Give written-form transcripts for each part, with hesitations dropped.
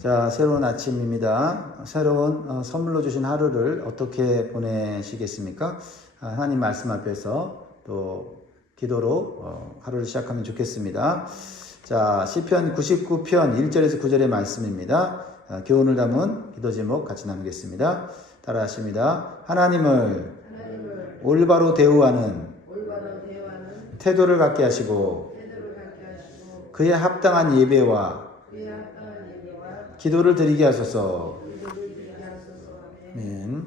자, 새로운 아침입니다. 새로운 선물로 주신 하루를 어떻게 보내시겠습니까? 하나님 말씀 앞에서 또 기도로 하루를 시작하면 좋겠습니다. 자, 시편 99편 1절에서 9절의 말씀입니다. 교훈을 담은 기도 제목 같이 나누겠습니다. 따라 하십니다. 하나님을 올바로 대우하는 태도를 갖게 하시고 그에 합당한 예배와 기도를 드리게 하소서. 아멘.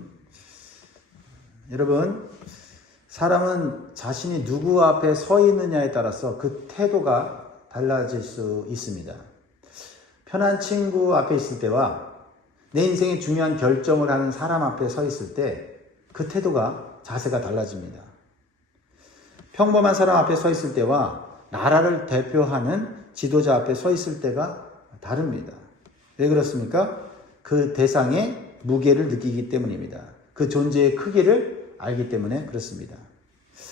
여러분, 사람은 자신이 누구 앞에 서 있느냐에 따라서 그 태도가 달라질 수 있습니다. 편한 친구 앞에 있을 때와 내 인생의 중요한 결정을 하는 사람 앞에 서 있을 때 그 태도가, 자세가 달라집니다. 평범한 사람 앞에 서 있을 때와 나라를 대표하는 지도자 앞에 서 있을 때가 다릅니다. 왜 그렇습니까? 그 대상의 무게를 느끼기 때문입니다. 그 존재의 크기를 알기 때문에 그렇습니다.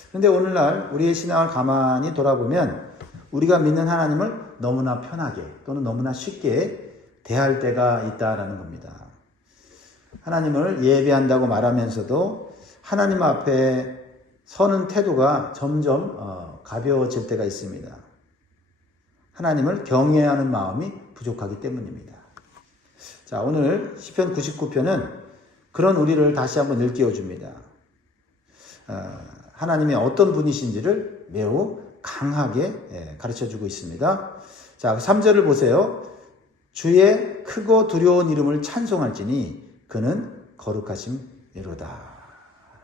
그런데 오늘날 우리의 신앙을 가만히 돌아보면 우리가 믿는 하나님을 너무나 편하게 또는 너무나 쉽게 대할 때가 있다라는 겁니다. 하나님을 예배한다고 말하면서도 하나님 앞에 서는 태도가 점점 가벼워질 때가 있습니다. 하나님을 경외하는 마음이 부족하기 때문입니다. 자, 오늘 시편 99편은 그런 우리를 다시 한번 일깨워줍니다. 하나님이 어떤 분이신지를 매우 강하게 가르쳐주고 있습니다. 자, 3절을 보세요. 주의 크고 두려운 이름을 찬송할지니 그는 거룩하심이로다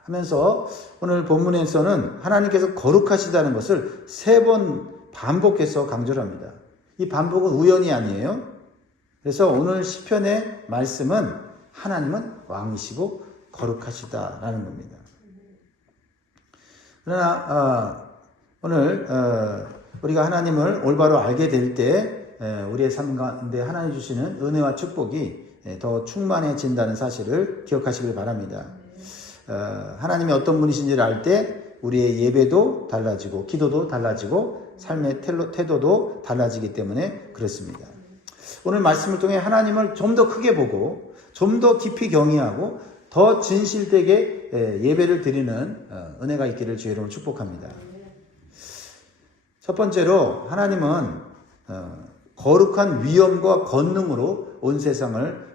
하면서 오늘 본문에서는 하나님께서 거룩하시다는 것을 3번 반복해서 강조를 합니다. 이 반복은 우연이 아니에요. 그래서 오늘 시편의 말씀은 하나님은 왕이시고 거룩하시다라는 겁니다. 그러나 오늘 우리가 하나님을 올바로 알게 될 때 우리의 삶 가운데 하나님 주시는 은혜와 축복이 더 충만해진다는 사실을 기억하시길 바랍니다. 하나님이 어떤 분이신지를 알 때 우리의 예배도 달라지고 기도도 달라지고 삶의 태도도 달라지기 때문에 그렇습니다. 오늘 말씀을 통해 하나님을 좀 더 크게 보고 좀 더 깊이 경외하고 더 진실되게 예배를 드리는 은혜가 있기를 주의 이름으로 축복합니다. 첫 번째로 하나님은 거룩한 위엄과 권능으로 온 세상을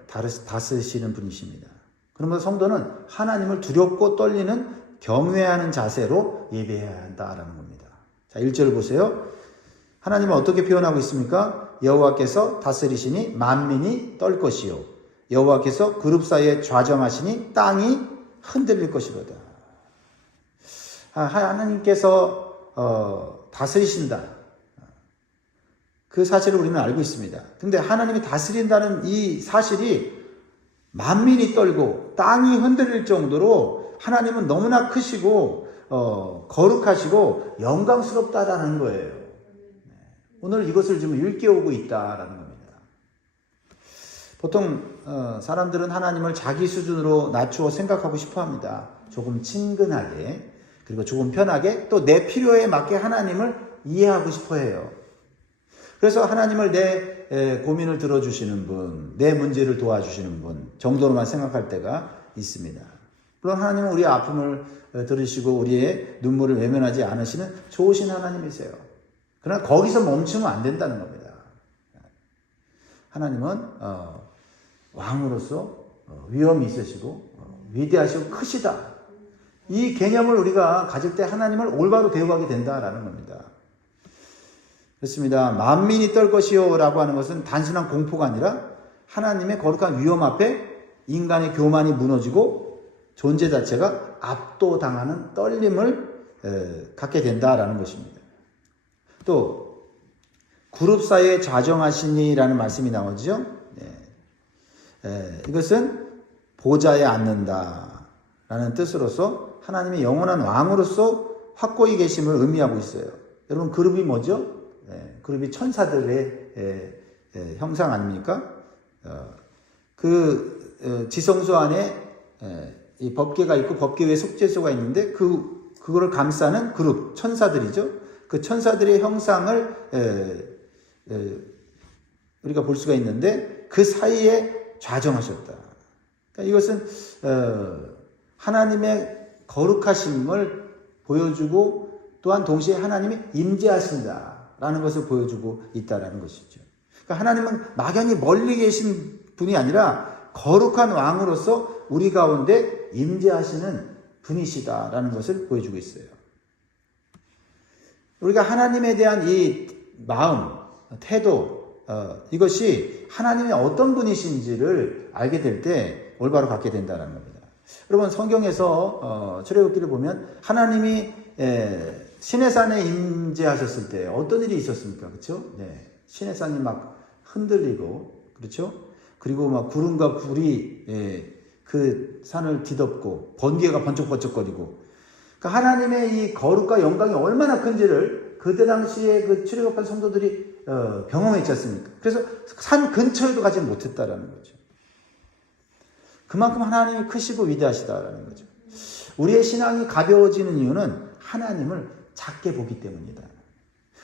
다스리시는 분이십니다. 그러면서 성도는 하나님을 두렵고 떨리는 경외하는 자세로 예배해야 한다라는 겁니다. 자, 1절을 보세요. 하나님은 어떻게 표현하고 있습니까? 여호와께서 다스리시니 만민이 떨 것이요 여호와께서 그룹 사이에 좌정하시니 땅이 흔들릴 것이로다. 하나님께서 다스리신다. 그 사실을 우리는 알고 있습니다. 근데 하나님이 다스린다는 이 사실이 만민이 떨고 땅이 흔들릴 정도로 하나님은 너무나 크시고 거룩하시고 영광스럽다라는 거예요. 오늘 이것을 좀 일깨우고 있다라는 겁니다. 보통 사람들은 하나님을 자기 수준으로 낮추어 생각하고 싶어 합니다. 조금 친근하게 그리고 조금 편하게 또 내 필요에 맞게 하나님을 이해하고 싶어 해요. 그래서 하나님을 내 고민을 들어주시는 분, 내 문제를 도와주시는 분 정도로만 생각할 때가 있습니다. 물론 하나님은 우리의 아픔을 들으시고 우리의 눈물을 외면하지 않으시는 좋으신 하나님이세요. 그러나 거기서 멈추면 안 된다는 겁니다. 하나님은 왕으로서 위엄이 있으시고 위대하시고 크시다. 이 개념을 우리가 가질 때 하나님을 올바로 대우하게 된다라는 겁니다. 그렇습니다. 만민이 떨 것이요 라고 하는 것은 단순한 공포가 아니라 하나님의 거룩한 위엄 앞에 인간의 교만이 무너지고 존재 자체가 압도당하는 떨림을 갖게 된다라는 것입니다. 또 그룹 사이에 좌정하시니라는 말씀이 나오죠. 이것은 보좌에 앉는다라는 뜻으로서 하나님의 영원한 왕으로서 확고히 계심을 의미하고 있어요. 여러분 그룹이 뭐죠? 그룹이 천사들의 형상 아닙니까? 그 지성소 안에 이 법궤가 있고 법궤 위에 속죄소가 있는데 그거를 감싸는 그룹 천사들이죠. 그 천사들의 형상을 우리가 볼 수가 있는데 그 사이에 좌정하셨다. 그러니까 이것은 하나님의 거룩하심을 보여주고 또한 동시에 하나님이 임재하신다라는 것을 보여주고 있다라는 것이죠. 그러니까 하나님은 막연히 멀리 계신 분이 아니라 거룩한 왕으로서 우리 가운데 임재하시는 분이시다라는 것을 보여주고 있어요. 우리가 하나님에 대한 이 마음, 태도, 이것이 하나님이 어떤 분이신지를 알게 될 때 올바로 갖게 된다는 겁니다. 여러분 성경에서 출애굽기를 보면 하나님이 시내산에 임재하셨을 때 어떤 일이 있었습니까? 그렇죠? 네. 시내산이 막 흔들리고 그렇죠? 그리고 막 구름과 불이 그 산을 뒤덮고 번개가 번쩍번쩍거리고 그러니까 하나님의 이 거룩과 영광이 얼마나 큰지를 그때 당시에 그 출애굽한 성도들이 경험했지 않습니까? 그래서 산 근처에도 가지 못했다라는 거죠. 그만큼 하나님이 크시고 위대하시다라는 거죠. 우리의 신앙이 가벼워지는 이유는 하나님을 작게 보기 때문이다.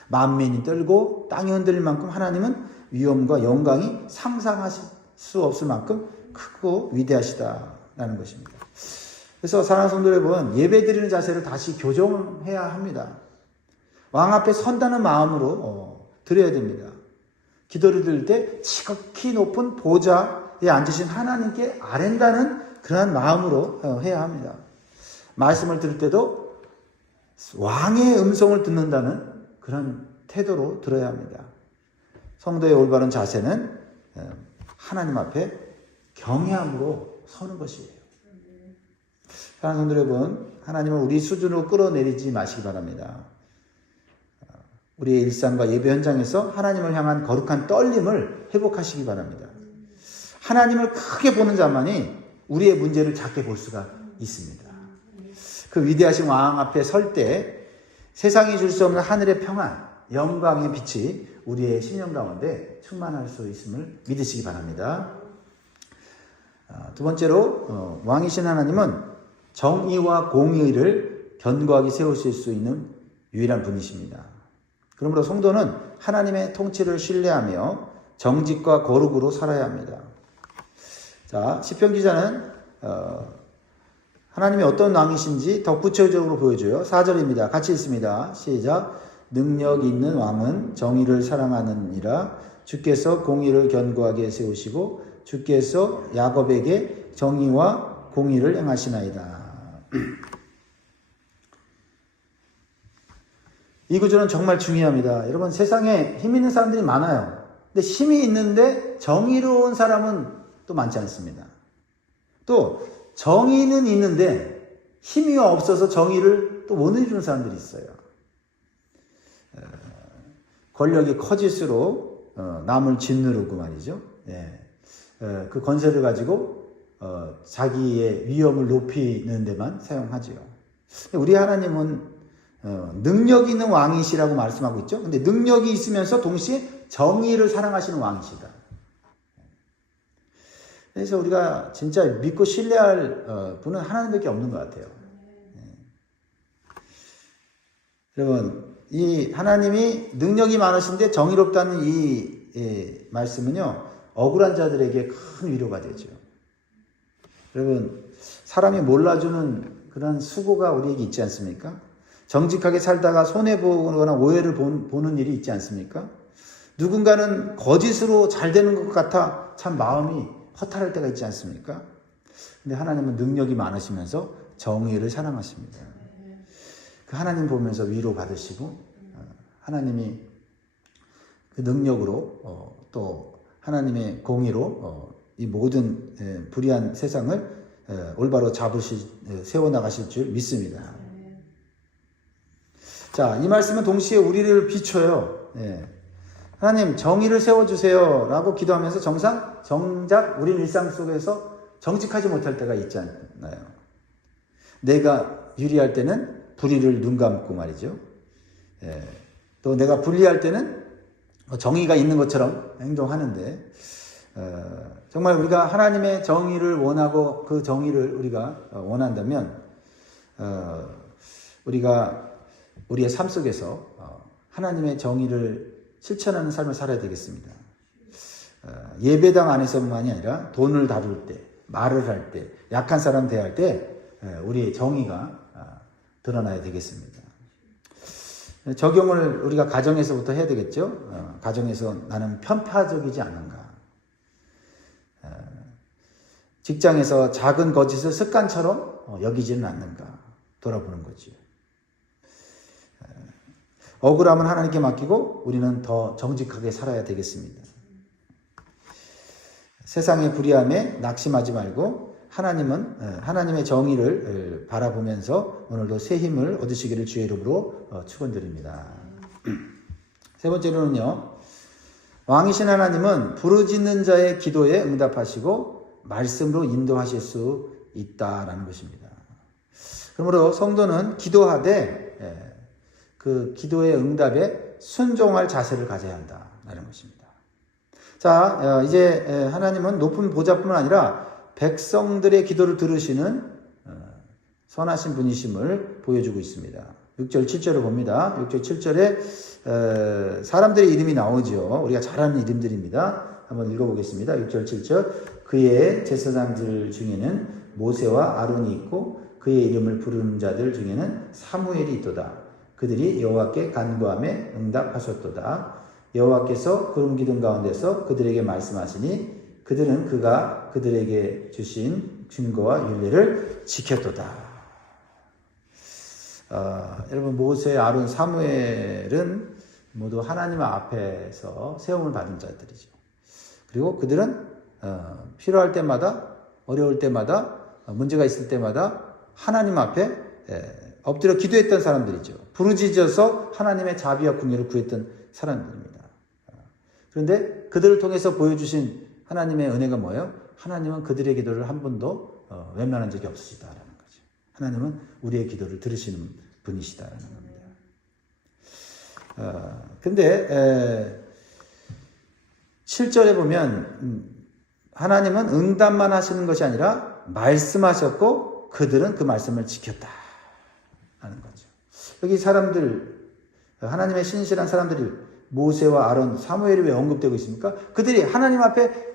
만민이 떨고 땅이 흔들릴 만큼 하나님은 위엄과 영광이 상상하실 수 없을 만큼 크고 위대하시다라는 것입니다. 그래서 사랑하는 성도 여러분, 예배 드리는 자세를 다시 교정해야 합니다. 왕 앞에 선다는 마음으로 드려야 됩니다. 기도를 드릴 때 지극히 높은 보좌에 앉으신 하나님께 아랜다는 그러한 마음으로 해야 합니다. 말씀을 들을 때도 왕의 음성을 듣는다는 그런 태도로 들어야 합니다. 성도의 올바른 자세는 하나님 앞에 경외함으로 서는 것이에요. 사랑하는 성도 여러분, 하나님은 우리 수준으로 끌어내리지 마시기 바랍니다. 우리의 일상과 예배 현장에서 하나님을 향한 거룩한 떨림을 회복하시기 바랍니다. 하나님을 크게 보는 자만이 우리의 문제를 작게 볼 수가 있습니다. 그 위대하신 왕 앞에 설 때 세상이 줄 수 없는 하늘의 평안, 영광의 빛이 우리의 심령 가운데 충만할 수 있음을 믿으시기 바랍니다. 두 번째로 왕이신 하나님은 정의와 공의를 견고하게 세우실 수 있는 유일한 분이십니다. 그러므로 성도는 하나님의 통치를 신뢰하며 정직과 거룩으로 살아야 합니다. 자, 시편 기자는 하나님이 어떤 왕이신지 더 구체적으로 보여줘요. 4절입니다. 같이 읽습니다. 시작. 능력 있는 왕은 정의를 사랑하느니라. 주께서 공의를 견고하게 세우시고 주께서 야곱에게 정의와 공의를 행하시나이다. 이 구절은 정말 중요합니다. 여러분, 세상에 힘 있는 사람들이 많아요. 근데 힘이 있는데 정의로운 사람은 또 많지 않습니다. 또 정의는 있는데 힘이 없어서 정의를 또 못 해주는 사람들이 있어요. 권력이 커질수록 남을 짓누르고 말이죠. 그 권세를 가지고 자기의 위엄을 높이는 데만 사용하지요. 우리 하나님은 능력 있는 왕이시라고 말씀하고 있죠. 근데 능력이 있으면서 동시에 정의를 사랑하시는 왕이시다. 그래서 우리가 진짜 믿고 신뢰할 분은 하나님밖에 없는 것 같아요. 여러분, 이 하나님이 능력이 많으신데 정의롭다는 이 말씀은요, 억울한 자들에게 큰 위로가 되죠. 여러분, 사람이 몰라주는 그런 수고가 우리에게 있지 않습니까? 정직하게 살다가 손해보거나 오해를 보는 일이 있지 않습니까? 누군가는 거짓으로 잘 되는 것 같아 참 마음이 허탈할 때가 있지 않습니까? 근데 하나님은 능력이 많으시면서 정의를 사랑하십니다. 그 하나님 보면서 위로 받으시고 하나님이 그 능력으로 또 하나님의 공의로 이 모든 불의한 세상을 올바로 세워나가실 줄 믿습니다. 자, 이 말씀은 동시에 우리를 비춰요. 하나님 정의를 세워주세요 라고 기도하면서 정작 우리 일상 속에서 정직하지 못할 때가 있지 않나요? 내가 유리할 때는 불의를 눈 감고 말이죠. 또 내가 불리할 때는 정의가 있는 것처럼 행동하는데 정말 우리가 하나님의 정의를 원하고 그 정의를 우리가 원한다면 우리가 우리의 삶 속에서 하나님의 정의를 실천하는 삶을 살아야 되겠습니다. 예배당 안에서만이 아니라 돈을 다룰 때, 말을 할 때, 약한 사람 대할 때 우리의 정의가 드러나야 되겠습니다. 적용을 우리가 가정에서부터 해야 되겠죠. 가정에서 나는 편파적이지 않은가. 직장에서 작은 거짓을 습관처럼 여기지는 않는가 돌아보는 거죠. 억울함은 하나님께 맡기고 우리는 더 정직하게 살아야 되겠습니다. 세상의 불의함에 낙심하지 말고 하나님의 정의를 바라보면서 오늘도 새 힘을 얻으시기를 주의 이름으로 축원드립니다. 세 번째로는요. 왕이신 하나님은 부르짖는 자의 기도에 응답하시고 말씀으로 인도하실 수 있다라는 것입니다. 그러므로 성도는 기도하되 그 기도의 응답에 순종할 자세를 가져야 한다라는 것입니다. 자, 이제 하나님은 높은 보좌뿐만 아니라 백성들의 기도를 들으시는 선하신 분이심을 보여주고 있습니다. 6절 7절을 봅니다. 6절 7절에 사람들의 이름이 나오죠. 우리가 잘 아는 이름들입니다. 한번 읽어보겠습니다. 6절 7절 그의 제사장들 중에는 모세와 아론이 있고 그의 이름을 부르는 자들 중에는 사무엘이 있도다. 그들이 여호와께 간구함에 응답하셨도다. 여호와께서 구름 기둥 가운데서 그들에게 말씀하시니 그들은 그가 그들에게 주신 증거와 율례를 지켰도다. 여러분 모세, 아론, 사무엘은 모두 하나님 앞에서 세움을 받은 자들이죠. 그리고 그들은 필요할 때마다 어려울 때마다 문제가 있을 때마다 하나님 앞에 엎드려 기도했던 사람들이죠. 부르짖어서 하나님의 자비와 긍휼을 구했던 사람들입니다. 그런데 그들을 통해서 보여주신 하나님의 은혜가 뭐예요? 하나님은 그들의 기도를 한 번도 외면한 적이 없으시다라는 거죠. 하나님은 우리의 기도를 들으시는 분이시다라는 겁니다. 근데 7절에 보면 하나님은 응답만 하시는 것이 아니라 말씀하셨고 그들은 그 말씀을 지켰다 하는 거죠. 여기 사람들, 하나님의 신실한 사람들이 모세와 아론, 사무엘이 왜 언급되고 있습니까? 그들이 하나님 앞에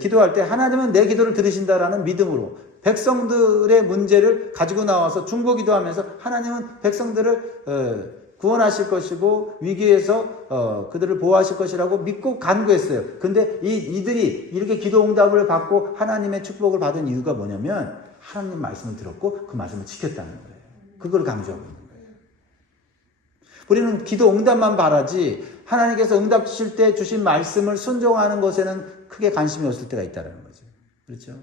기도할 때 하나님은 내 기도를 들으신다라는 믿음으로 백성들의 문제를 가지고 나와서 중보 기도하면서 하나님은 백성들을 구원하실 것이고 위기에서 그들을 보호하실 것이라고 믿고 간구했어요. 근데 이들이 이렇게 기도 응답을 받고 하나님의 축복을 받은 이유가 뭐냐면 하나님 말씀을 들었고 그 말씀을 지켰다는 거예요. 그걸 강조하고 있는 거예요. 우리는 기도 응답만 바라지 하나님께서 응답 주실 때 주신 말씀을 순종하는 것에는 크게 관심이 없을 때가 있다는 거죠. 그렇죠?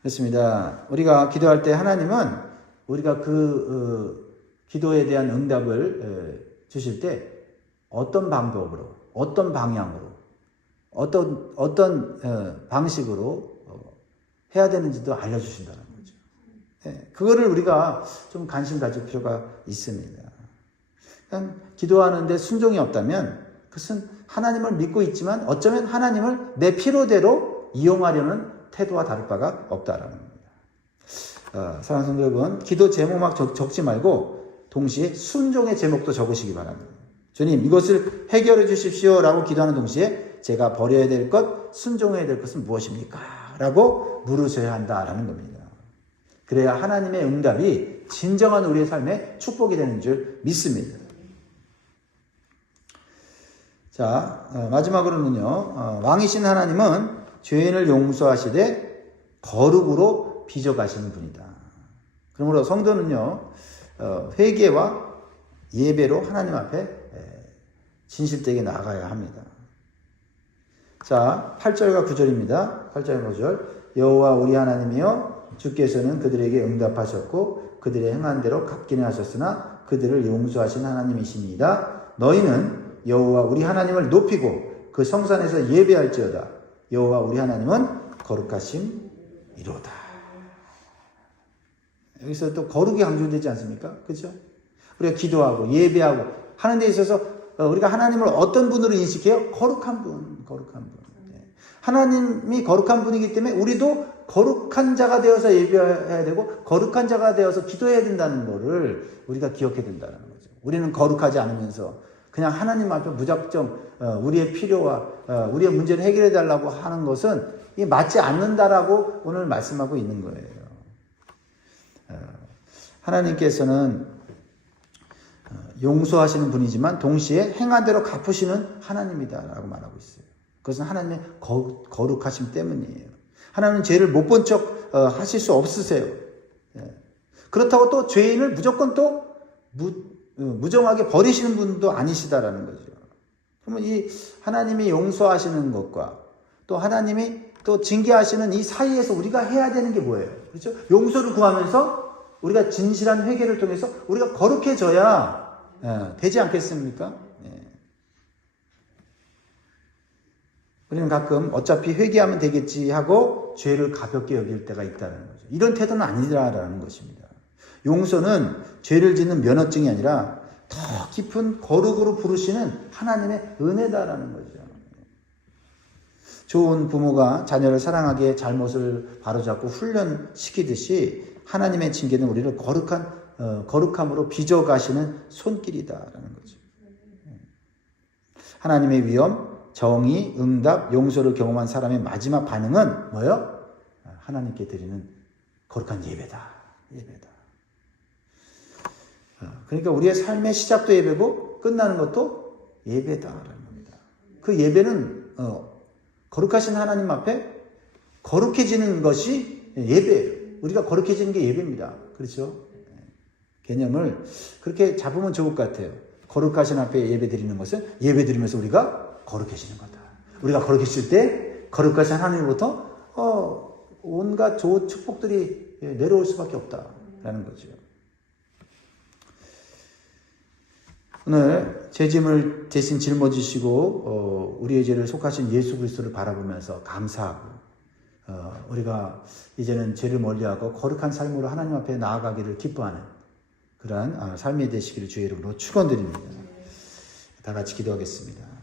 그렇습니다. 우리가 기도할 때 하나님은 우리가 그 기도에 대한 응답을 주실 때 어떤 방법으로, 어떤 방향으로, 어떤 방식으로 해야 되는지도 알려주신다는 거죠. 그거를 우리가 좀 관심 가질 필요가 있습니다. 그냥 기도하는데 순종이 없다면 그것은 하나님을 믿고 있지만 어쩌면 하나님을 내 필요대로 이용하려는 태도와 다를 바가 없다라는 겁니다. 사랑하는 성도 여러분, 기도 제목만 적지 말고 동시에 순종의 제목도 적으시기 바랍니다. 주님, 이것을 해결해 주십시오 라고 기도하는 동시에 제가 버려야 될 것, 순종해야 될 것은 무엇입니까? 라고 물으셔야 한다라는 겁니다. 그래야 하나님의 응답이 진정한 우리의 삶에 축복이 되는 줄 믿습니다. 자, 마지막으로는요, 왕이신 하나님은 죄인을 용서하시되 거룩으로 빚어가시는 분이다. 그러므로 성도는요, 회개와 예배로 하나님 앞에 진실되게 나아가야 합니다. 자, 8절과 9절입니다. 8절과 9절. 여호와 우리 하나님이여 주께서는 그들에게 응답하셨고 그들의 행한 대로 갚기는 하셨으나 그들을 용서하신 하나님이십니다. 너희는 여호와 우리 하나님을 높이고 그 성산에서 예배할지어다. 여호와 우리 하나님은 거룩하심이로다. 여기서 또 거룩이 강조되지 않습니까? 그렇죠? 우리가 기도하고 예배하고 하는 데 있어서 우리가 하나님을 어떤 분으로 인식해요? 거룩한 분, 거룩한 분. 하나님이 거룩한 분이기 때문에 우리도 거룩한 자가 되어서 예배해야 되고 거룩한 자가 되어서 기도해야 된다는 것을 우리가 기억해야 된다는 거죠. 우리는 거룩하지 않으면서 그냥 하나님 앞에 무작정 우리의 필요와 우리의 문제를 해결해 달라고 하는 것은 이게 맞지 않는다라고 오늘 말씀하고 있는 거예요. 하나님께서는 용서하시는 분이지만 동시에 행한 대로 갚으시는 하나님이다라고 말하고 있어요. 그것은 하나님의 거룩하심 때문이에요. 하나님은 죄를 못 본 척 하실 수 없으세요. 그렇다고 또 죄인을 무조건 또 무정하게 버리시는 분도 아니시다라는 거죠. 그러면 이 하나님이 용서하시는 것과 또 하나님이 또 징계하시는 이 사이에서 우리가 해야 되는 게 뭐예요? 그렇죠? 용서를 구하면서 우리가 진실한 회개를 통해서 우리가 거룩해져야 되지 않겠습니까? 우리는 가끔 어차피 회개하면 되겠지 하고 죄를 가볍게 여길 때가 있다는 거죠. 이런 태도는 아니라는 것입니다. 용서는 죄를 짓는 면허증이 아니라 더 깊은 거룩으로 부르시는 하나님의 은혜다라는 거죠. 좋은 부모가 자녀를 사랑하게 잘못을 바로잡고 훈련시키듯이 하나님의 징계는 우리를 거룩함으로 빚어가시는 손길이다라는 거죠. 하나님의 위엄, 정의, 응답, 용서를 경험한 사람의 마지막 반응은 뭐예요? 하나님께 드리는 거룩한 예배다. 그러니까 우리의 삶의 시작도 예배고 끝나는 것도 예배다라는 겁니다. 그 예배는 거룩하신 하나님 앞에 거룩해지는 것이 예배예요. 우리가 거룩해지는 게 예배입니다. 그렇죠? 개념을 그렇게 잡으면 좋을 것 같아요. 거룩하신 앞에 예배 드리는 것은 예배 드리면서 우리가 거룩해지는 거다. 우리가 거룩해질 때 거룩하신 하나님으로부터 온갖 좋은 축복들이 내려올 수밖에 없다라는 거죠. 오늘 제 짐을 대신 짊어지시고 우리의 죄를 속하신 예수 그리스도를 바라보면서 감사하고 우리가 이제는 죄를 멀리하고 거룩한 삶으로 하나님 앞에 나아가기를 기뻐하는 그러한 삶이 되시기를 주의 이름으로 축원드립니다. 다 같이 기도하겠습니다.